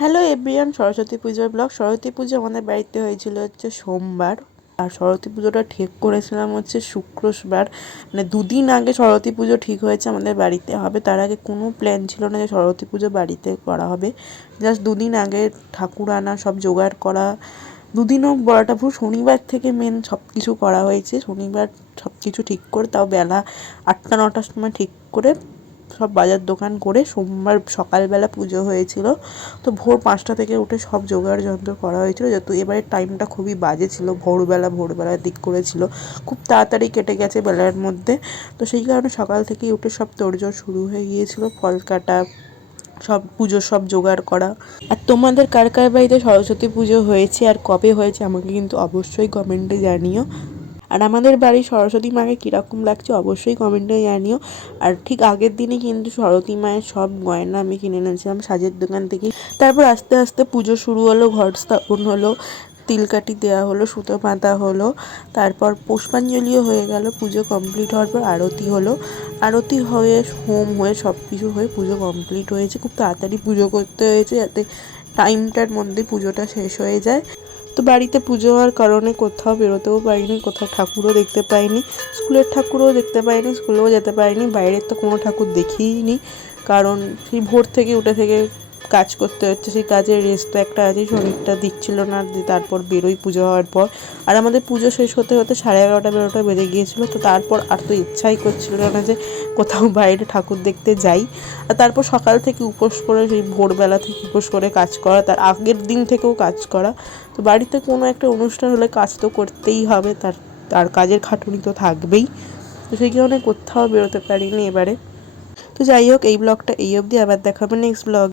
Hello everyone, Saraswati পুজোর blog. Saraswati পুজো আমাদের বাড়িতে হয়েছিল হচ্ছে সোমবার, আর সরস্বতী পুজোটা ঠিক করেছিলাম হচ্ছে শুক্রবার। মানে দুদিন আগে সরস্বতী পুজো ঠিক হয়েছে আমাদের বাড়িতে হবে। তার আগে কোনো প্ল্যান ছিল না যে সরস্বতী পুজো বাড়িতে করা হবে। জাস্ট দুদিন আগে ঠাকুর আনা, সব জোগাড় করা। দুদিনও বলাটা ভুল, শনিবার থেকে মেন সব কিছু করা হয়েছে। শনিবার সব কিছু ঠিক করে, তাও বেলা 8টা-9টার সময় ঠিক করে সব বাজার দোকান করে সোমবার সকালবেলা পুজো হয়েছিল। তো ভোর 5টা থেকে উঠে সব জোগাড় যন্ত্র করা হয়েছিল, যেহেতু এবারে টাইমটা খুবই বাজে ছিল, ভোরবেলার দিক করেছিল, খুব তাড়াতাড়ি কেটে গেছে বেলার মধ্যে। তো সেই কারণে সকাল থেকেই উঠে সব তোড়জোড় শুরু হয়ে গিয়েছিল, ফল কাটা, সব পুজোর সব জোগাড় করা। আর তোমাদের কার কার বাড়িতে সরস্বতী পুজো হয়েছে আর কবে হয়েছে আমাকে কিন্তু অবশ্যই কমেন্টে জানিও। আর আমাদের বাড়ির সরস্বতী মাকে কীরকম লাগছে অবশ্যই কমেন্টে জানিও। আর ঠিক আগের দিনই কিন্তু সরস্বতী মায়ের সব গয়না আমি কিনে এনেছিলাম সাজের দোকান থেকে। তারপর আস্তে আস্তে পুজো শুরু হলো, ঘট স্থাপন হলো, তিলকাঠি দেওয়া হলো, সুতো বাঁধা হলো, তারপর পুষ্পাঞ্জলিও হয়ে গেল। পুজো কমপ্লিট হওয়ার পর আরতি হলো, আরতি হয়ে হোম হয়ে সব কিছু হয়ে পুজো কমপ্লিট হয়েছে। খুব তাড়াতাড়ি পুজো করতে হয়েছে যাতে টাইমটার মধ্যে পুজোটা শেষ হয়ে যায়। তো বাড়িতে পুজো হওয়ার কারণে কোথাও বেরোতেও পারিনি, কোথাও ঠাকুরও দেখতে পাইনি, স্কুলের ঠাকুরও দেখতে পাইনি, স্কুলেও যেতে পারিনি, বাইরের তো কোনো ঠাকুর দেখিইনি। কারণ সেই ভোর থেকে উঠে থেকে কাজ করতে হচ্ছে, সেই কাজের রেস্ট তো একটা আছে, শরীরটা দিচ্ছিল না যে তারপর বেরোই পুজো হওয়ার পর। আর আমাদের পুজো শেষ হতে হতে 11:30-12টা বেজে গিয়েছিলো। তো তারপর আর তো ইচ্ছাই করছিল না যে কোথাও বাইরে ঠাকুর দেখতে যাই। আর তারপর সকাল থেকে উপোস করে, সেই ভোরবেলা থেকে উপোস করে কাজ করা, তার আগের দিন থেকেও কাজ করা। তো বাড়িতে কোনো একটা অনুষ্ঠান হলে কাজ তো করতেই হবে, তার কাজের খাটুনি তো থাকবেই। তো সেই কারণে কোথাও বেরোতে পারিনি এবারে। তো যাই হোক, এই ব্লগটা এই অবধি, আবার দেখা হবে নেক্সট ব্লগ।